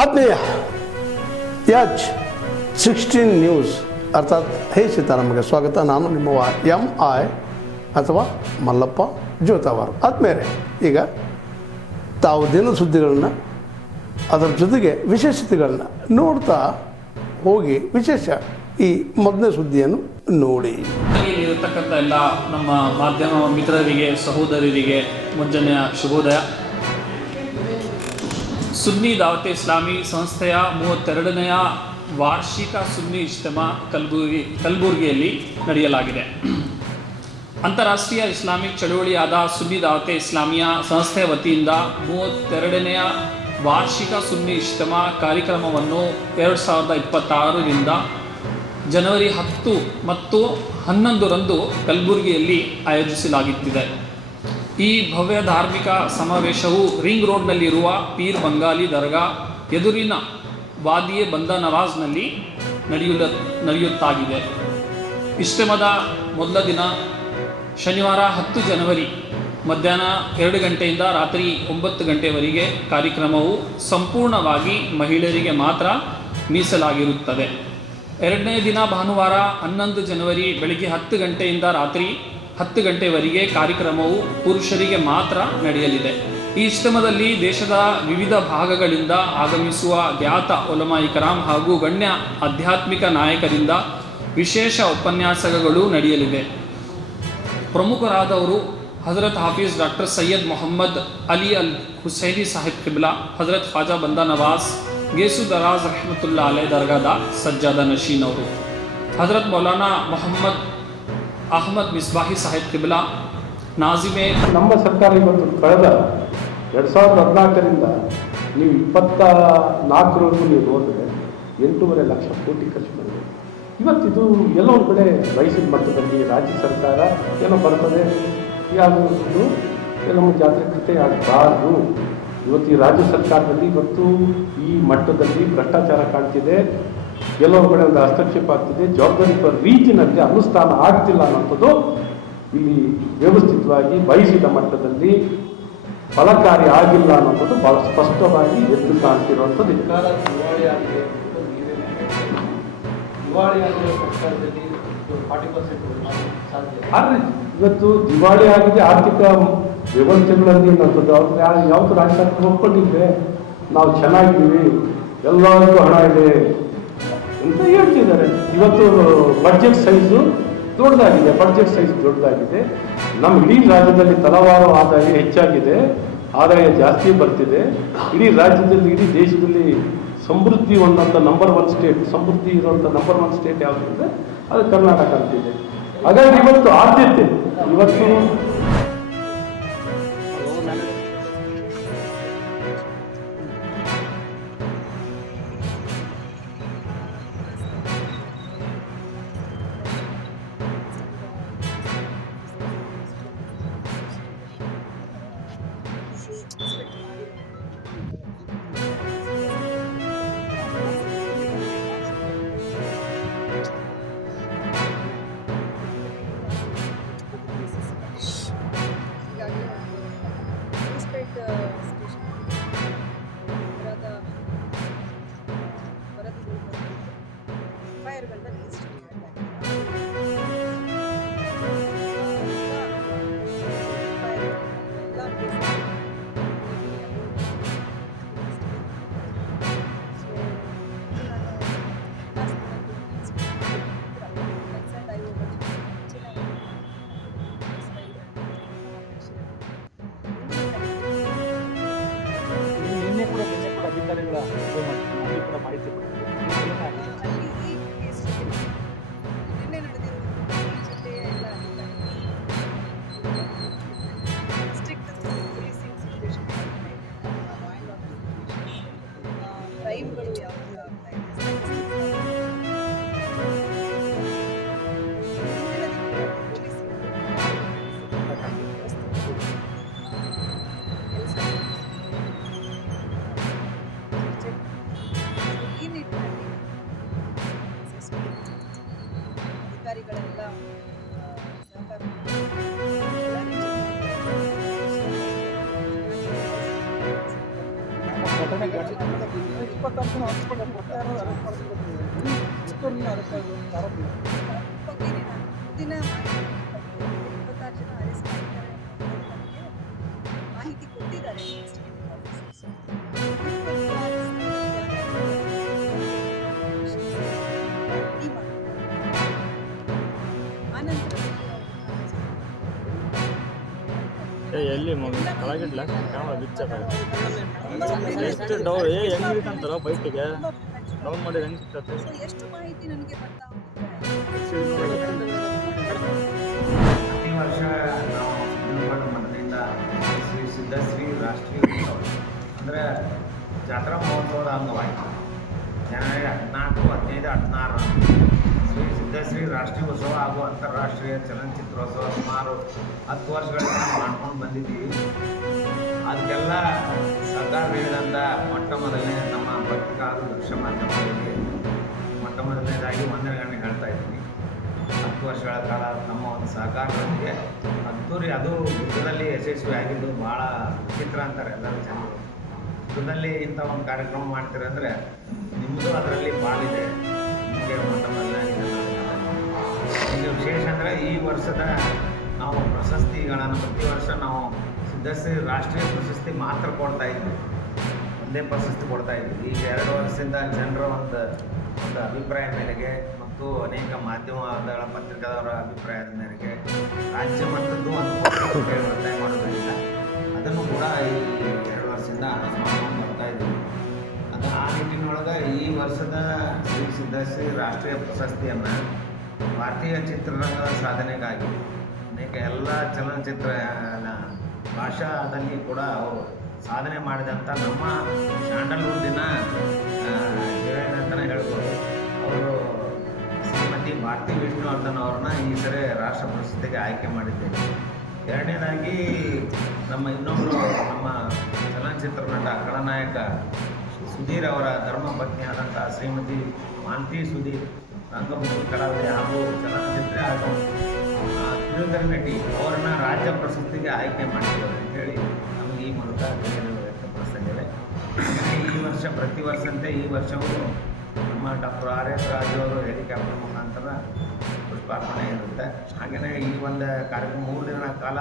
ಆತ್ಮೀಯ H16 news ಅರ್ಥಾತ್ ಹೇ ಸೀತಾರಾಮಗೆ ಸ್ವಾಗತ. ನಾನು ನಿಮ್ಮ MI ಅಥವಾ ಮಲ್ಲಪ್ಪ ಜೋತಾವಾರ್. ಆದ್ಮೇಲೆ ಈಗ ತಾವು ದಿನ ಸುದ್ದಿಗಳನ್ನ ಅದರ ಜೊತೆಗೆ ವಿಶೇಷತೆಗಳನ್ನ ನೋಡ್ತಾ ಹೋಗಿ ವಿಶೇಷ ಈ ಮೊದಲನೇ ಸುದ್ದಿಯನ್ನು ನೋಡಿ. ಇರತಕ್ಕಂಥ ಎಲ್ಲ ನಮ್ಮ ಮಾಧ್ಯಮ ಮಿತ್ರರಿಗೆ ಸಹೋದರರಿಗೆ ಮುಂಜಾನೆಯ ಶುಭೋದಯ. ಸುನ್ನಿ ದಾವತೆ ಇಸ್ಲಾಮಿ ಸಂಸ್ಥೆಯ 32ನೆಯ ವಾರ್ಷಿಕ ಸುನ್ನಿ ಇಜ್ತಿಮಾ ಕಲಬುರಗಿಯಲ್ಲಿ ನಡೆಯಲಾಗಿದೆ. ಅಂತಾರಾಷ್ಟ್ರೀಯ ಇಸ್ಲಾಮಿಕ್ ಚಳುವಳಿಯಾದ ಸುನ್ನಿ ದಾವತೆ ಇಸ್ಲಾಮಿಯ ಸಂಸ್ಥೆಯ ವತಿಯಿಂದ 32ನೆಯ ವಾರ್ಷಿಕ ಸುನ್ನಿ ಇಜ್ತಿಮಾ ಕಾರ್ಯಕ್ರಮವನ್ನು 2026ರಿಂದ ಜನವರಿ 10 ಮತ್ತು 11ರಂದು ಕಲಬುರಗಿಯಲ್ಲಿ ಆಯೋಜಿಸಲಾಗುತ್ತಿದೆ. ಈ ಭವ್ಯ ಧಾರ್ಮಿಕ ಸಮಾವೇಶವು ರಿಂಗ್ ರೋಡ್ನಲ್ಲಿರುವ ಪೀರ್ ಬಂಗಾಲಿ ದರ್ಗಾ ಎದುರಿನ ವಾದಿಯೆ ಬಂದ ನವಾಜ್ನಲ್ಲಿ ನಡೆಯುತ್ತಾಗಿದೆ. ಇಜ್ತಿಮಾದ ಮೊದಲ ದಿನ ಶನಿವಾರ 10 ಜನವರಿ ಮಧ್ಯಾಹ್ನ 2 ಗಂಟೆಯಿಂದ ರಾತ್ರಿ 9 ಗಂಟೆವರೆಗೆ ಕಾರ್ಯಕ್ರಮವು ಸಂಪೂರ್ಣವಾಗಿ ಮಹಿಳೆಯರಿಗೆ ಮಾತ್ರ ಮೀಸಲಾಗಿರುತ್ತದೆ. ಎರಡನೇ ದಿನ ಭಾನುವಾರ 11 ಜನವರಿ ಬೆಳಗ್ಗೆ 10 ಗಂಟೆಯಿಂದ ರಾತ್ರಿ 10 ಗಂಟೆವರೆಗೆ ಕಾರ್ಯಕ್ರಮವು ಪುರುಷರಿಗೆ ಮಾತ್ರ ನಡೆಯಲಿದೆ. ಈ ಇಜ್ತಿಮಾದಲ್ಲಿ ದೇಶದ ವಿವಿಧ ಭಾಗಗಳಿಂದ ಆಗಮಿಸುವ ಖ್ಯಾತ ಉಲಮಾ ಇಕರಾಮ್ ಹಾಗೂ ಗಣ್ಯ ಆಧ್ಯಾತ್ಮಿಕ ನಾಯಕರಿಂದ ವಿಶೇಷ ಉಪನ್ಯಾಸಗಳು ನಡೆಯಲಿವೆ. ಪ್ರಮುಖರಾದವರು ಹಜರತ್ ಹಾಫೀಜ್ ಡಾಕ್ಟರ್ ಸೈಯದ್ ಮೊಹಮ್ಮದ್ ಅಲಿ ಅಲ್ ಹುಸೈನಿ ಸಾಹಿಬ್ ಕಿಬ್ಲಾ, ಹಜರತ್ ಖ್ವಾಜಾ ಬಂದಾ ನವಾಜ್ ಗೇಸು ದರಾಜ್ ರಹಮತುಲ್ಲಾ ಅಲೈ ದರ್ಗಾದ ಸಜ್ಜಾದ ನಶೀನ್ ಅವರು, ಹಜರತ್ ಮೌಲಾನಾ ಮೊಹಮ್ಮದ್ ಅಹಮದ್ ಮಿಸ್ಬಾಹಿ ಸಾಹಿಬ್ ಕಿಬ್ಲಾ, ನಾಜಿಮೆ. ನಮ್ಮ ಸರ್ಕಾರ ಇವತ್ತು ಕಳೆದ 2014ರಿಂದ ನೀವು 24ವರೆಗೂ ನೀವು ನೋಡಿದ್ರೆ 8.5 ಲಕ್ಷ ಕೋಟಿ ಖರ್ಚು ಮಾಡಿದೆ. ಇವತ್ತಿದು ಎಲ್ಲೋ ಒಂದು ಕಡೆ ವಯಸ್ಸಿನ ಮಟ್ಟದಲ್ಲಿ ರಾಜ್ಯ ಸರ್ಕಾರ ಏನೋ ಬರ್ತದೆ, ಯಾವುದೂ ಕೆಲವು ಜಾಗೃತೆ ಆಗಬಾರ್ದು. ಇವತ್ತು ಈ ರಾಜ್ಯ ಸರ್ಕಾರದಲ್ಲಿ ಇವತ್ತು ಈ ಮಟ್ಟದಲ್ಲಿ ಭ್ರಷ್ಟಾಚಾರ ಕಾಣ್ತಿದೆ, ಎಲ್ಲೋ ಕಡೆ ಒಂದು ಹಸ್ತಕ್ಷೇಪ ಆಗ್ತಿದೆ, ಜವಾಬ್ದಾರಿ ರೀತಿಯಲ್ಲಿ ಅನುಷ್ಠಾನ ಆಗ್ತಿಲ್ಲ ಅನ್ನೋಂಥದ್ದು ಇಲ್ಲಿ ವ್ಯವಸ್ಥಿತವಾಗಿ ಬಯಸಿದ ಮಟ್ಟದಲ್ಲಿ ಫಲಕಾರಿ ಆಗಿಲ್ಲ ಅನ್ನೋದು ಬಹಳ ಸ್ಪಷ್ಟವಾಗಿ ಎದ್ದು ಕಾಣ್ತಿರುವಂಥದ್ದು. ಆದರೆ ಇವತ್ತು ದಿವಾಳಿ ಆಗಿದೆ ಆರ್ಥಿಕ ವ್ಯವಸ್ಥೆಗಳಲ್ಲಿ ಅನ್ನೋಂಥದ್ದು ಅವ್ರು ಯಾವತ್ತು ರಾಜ್ಯ ಸರ್ಕಾರ ಒಪ್ಕೊಂಡಿದ್ರೆ ನಾವು ಚೆನ್ನಾಗಿದ್ದೀವಿ, ಎಲ್ಲರಿಗೂ ಹಣ ಇದೆ ಅಂತ ಹೇಳ್ತಿದ್ದಾರೆ. ಇವತ್ತು ಬಡ್ಜೆಟ್ ಸೈಜು ದೊಡ್ಡದಾಗಿದೆ. ನಮ್ಮ ಇಡೀ ರಾಜ್ಯದಲ್ಲಿ ತಲವಾರು ಆದಾಯ ಹೆಚ್ಚಾಗಿದೆ, ಆದಾಯ ಜಾಸ್ತಿ ಬರ್ತಿದೆ. ಇಡೀ ರಾಜ್ಯದಲ್ಲಿ ಇಡೀ ದೇಶದಲ್ಲಿ ಸಮೃದ್ಧಿ ಒಂದಂಥ ನಂಬರ್ 1 ಸ್ಟೇಟ್, ಸಮೃದ್ಧಿ ಇರುವಂಥ ನಂಬರ್ 1 ಸ್ಟೇಟ್ ಯಾವುದು ಅಂದರೆ ಅದು ಕರ್ನಾಟಕ ಅಂತಿದೆ. ಹಾಗಾಗಿ ಇವತ್ತು ಆದ್ಯತೆ ಇವತ್ತು ಅಧಿಕಾರಿಗಳ ಮಾಹಿತಿ ಕ್ರೈಮ್ಗಳು ಯಾವುದು ಆಗ್ತಾ ಇದೆ, ಈ ನಿಟ್ಟಿನಲ್ಲಿ ಅಧಿಕಾರಿಗಳೆಲ್ಲ ಸಹಕಾರ ಬಗ್ಗೆ ನಾನು ಮುಂದಿನ ಮಾಹಿತಿ 26 ಜನ ಅರೆಸ್ಟ್ ಮಾಡಿದ್ದಾರೆ ಅನ್ನೋದು ನನಗೆ ಮಾಹಿತಿ ಕೊಟ್ಟಿದ್ದಾರೆ ಇನ್ವೆಸ್ಟಿಗೇಟಿಂಗ್ ಆಫೀಸರ್ಸ್. ಎಲ್ಲಿ ಕೆಳಗಿಡ್ಲ ಕ್ಯಾಮ್ರಾ ಬಿಚ್ಚ ಎಷ್ಟು ಡೌನ್ ಹೆಂಗ್ ಇರ್ತಂತಾರ ಬೈಟಿಗೆ ಡೌನ್ ಮಾಡಿ ಹೆಂಗ್ ಸಿಗ್ತದೆ. ಸೊ ಎಷ್ಟು ಮಾಹಿತಿ ನನಗೆ ಬರ್ತಾ ಪ್ರತಿ ವರ್ಷ ನಾವು ಸಿದ್ದನಗಡ ಮಠದಿಂದ ಶ್ರೀ ಸಿದ್ಧಶ್ರೀ ರಾಷ್ಟ್ರೀಯ ಉತ್ಸವ ಅಂದರೆ ಜಾತ್ರಾ ಮಹೋತ್ಸವದ ಅಂಗವಾಗಿ ಜನವರಿ 14, 15, 16 ಶ್ರೀ ಸಿದ್ಧಶ್ರೀ ರಾಷ್ಟ್ರೀಯ ಉತ್ಸವ ಹಾಗೂ ಅಂತಾರಾಷ್ಟ್ರೀಯ ಚಲನಚಿತ್ರೋತ್ಸವ ಸುಮಾರು 10 ವರ್ಷಗಳಿಂದ ಮಾಡ್ಕೊಂಡು ಬಂದಿದ್ದೀವಿ. ಅದಕ್ಕೆಲ್ಲ ಸರ್ಕಾರ ನೀಡಿದಂಥ ಮೊಟ್ಟ ಮೊದಲನೇ ನಮ್ಮ ಪತ್ರಿಕಾ ಹಾಗೂ ದೃಶ್ಯ ಮಾಧ್ಯಮಗಳಿಗೆ ಮೊಟ್ಟ ಮೊದಲನೇದಾಗಿ ವಂದನೆಗಳನ್ನ ಹೇಳ್ತಾ ಇದ್ದೀನಿ. 10 ವರ್ಷಗಳ ಕಾಲ ನಮ್ಮ ಒಂದು ಸಹಕಾರದೊಂದಿಗೆ ಅದ್ದೂರಿ ಅದು ಯುದ್ಧದಲ್ಲಿ ಯಶಸ್ವಿಯಾಗಿದ್ದು ಭಾಳ ವಿಚಿತ್ರ ಅಂತಾರೆ ಎಲ್ಲರೂ ಜನರು. ಯುದ್ಧದಲ್ಲಿ ಇಂಥ ಒಂದು ಕಾರ್ಯಕ್ರಮ ಮಾಡ್ತೀರ ಅಂದರೆ ನಿಮ್ಮದು ಅದರಲ್ಲಿ ಪಾಲಿದೆ. ನಿಮಗೆ ಮೊಟ್ಟ ಮೊದಲನೇ ಈಗ ವಿಶೇಷ ಅಂದರೆ ಈ ವರ್ಷದ ನಾವು ಪ್ರಶಸ್ತಿಗಳನ್ನು ಪ್ರತಿ ವರ್ಷ ನಾವು ಸಿದ್ಧಶ್ರೀ ರಾಷ್ಟ್ರೀಯ ಪ್ರಶಸ್ತಿ ಮಾತ್ರ ಕೊಡ್ತಾ ಇದ್ವಿ, ಒಂದೇ ಪ್ರಶಸ್ತಿ ಕೊಡ್ತಾ ಇದ್ವಿ. ಈಗ 2 ವರ್ಷದಿಂದ ಜನರ ಒಂದು ಅಭಿಪ್ರಾಯ ಮೇರೆಗೆ ಮತ್ತು ಅನೇಕ ಮಾಧ್ಯಮಗಳ ಪತ್ರಿಕಾದವರ ಅಭಿಪ್ರಾಯದ ಮೇರೆಗೆ ರಾಜ್ಯ ಮಟ್ಟದ್ದು ಒಂದು ಒತ್ತಾಯ ಮಾಡೋದ್ರಿಂದ ಅದನ್ನು ಕೂಡ ಈ 2 ವರ್ಷದಿಂದ ಅನೌನ್ಸ್ ಮಾಡ್ಕೊಂಡು ಬರ್ತಾ ಇದ್ದೀವಿ. ಅದು ಆ ನಿಟ್ಟಿನೊಳಗೆ ಈ ವರ್ಷದ ಶ್ರೀ ಸಿದ್ಧಶ್ರೀ ರಾಷ್ಟ್ರೀಯ ಪ್ರಶಸ್ತಿಯನ್ನು ಭಾರತೀಯ ಚಿತ್ರರಂಗದ ಸಾಧನೆಗಾಗಿ ಅನೇಕ ಎಲ್ಲ ಚಲನಚಿತ್ರ ಭಾಷಾದಲ್ಲಿ ಕೂಡ ಅವರು ಸಾಧನೆ ಮಾಡಿದಂಥ ನಮ್ಮ ಸ್ಯಾಂಡಲ್ವುಡ್ಡಿನ ಹೀರೋಯಿನ್ ಅಂತಲೇ ಹೇಳ್ಬೋದು. ಅವರು ಶ್ರೀಮತಿ ಭಾರತಿ ವಿಷ್ಣುವರ್ಧನ್ ಅವ್ರನ್ನ ಈ ಸರಿ ರಾಷ್ಟ್ರ ಪ್ರಶಸ್ತಿಗೆ ಆಯ್ಕೆ ಮಾಡಿದ್ದೇವೆ. ಎರಡನೇದಾಗಿ ನಮ್ಮ ಇನ್ನೊಬ್ಬರು ನಮ್ಮ ಚಲನಚಿತ್ರ ನಟ ಖಳನಾಯಕ ಸುಧೀರ್ ಅವರ ಧರ್ಮಪತ್ನಿಯಾದಂಥ ಶ್ರೀಮತಿ ಮಾಲತಿ ಸುಧೀರ್ ರಂಗಭೂಮಿ ಕಲಾವಿದೆ ಹಾಗೂ ಚಲನಚಿತ್ರ ಹಾಗೂ ಕಿರುತೆರೆ ನಟಿ ಅವರನ್ನು ರಾಜ್ಯ ಪ್ರಶಸ್ತಿಗೆ ಆಯ್ಕೆ ಮಾಡಿದ್ದೇವೆ ಅಂತೇಳಿ ನಮಗೆ ಈ ಮೂಲಕ ಧನ್ಯವಾದ ವ್ಯಕ್ತಪಡಿಸ್ತಾ ಇದ್ದೇವೆ. ಈ ವರ್ಷ ಪ್ರತಿ ವರ್ಷದಂತೆ ಈ ವರ್ಷವೂ ನಮ್ಮ ಡಾಕ್ಟರ್ R.S. ರಾಜು ಅವರು ಹೆಲಿಕಾಪ್ಟರ್ ಮುಖಾಂತರ ಪುಷ್ಪಾರ್ಪಣೆ ಇರುತ್ತೆ. ಹಾಗೆಯೇ ಈ ಒಂದು ಕಾರ್ಯಕ್ರಮ 3 ದಿನಗಳ ಕಾಲ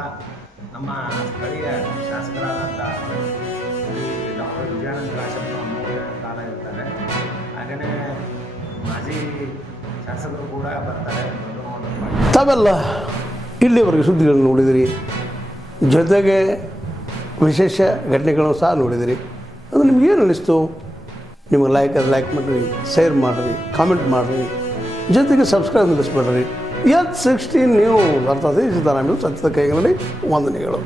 ನಮ್ಮ ಸ್ಥಳೀಯ ಶಾಸಕರಾದಂಥ ಡಾಕ್ಟರ್ ವಿಜಯಾನಂದ ಕಾಶ್ಯಪ್ 3 ದಿನಗಳ ಕಾಲ ಇರ್ತಾರೆ. ಹಾಗೆಯೇ ಮಾಜಿ ಶಾಸಕರು ಕೂಡ ಬರ್ತಾರೆ. ತಾವೆಲ್ಲ ಇಲ್ಲಿವರೆಗೆ ಸುದ್ದಿಗಳನ್ನು ನೋಡಿದಿರಿ, ಜೊತೆಗೆ ವಿಶೇಷ ಘಟನೆಗಳನ್ನು ಸಹ ನೋಡಿದಿರಿ. ಅದು ನಿಮಗೇನು ಅನ್ನಿಸ್ತು? ನಿಮಗೆ ಲೈಕ್ ಮಾಡಿರಿ, ಶೇರ್ ಮಾಡಿರಿ, ಕಾಮೆಂಟ್ ಮಾಡಿರಿ, ಜೊತೆಗೆ ಸಬ್ಸ್ಕ್ರೈಬ್ ನಿಲ್ಲಿಸ್ಬೇಡ್ರಿ. H16 ನ್ಯೂಸ್ ಅರ್ಥಾತ್ ಸಿದ್ದರಾಮಯ್ಯ ಸತ್ಯದ ಕೈಗಳಲ್ಲಿ ವಂದನೆಗಳು.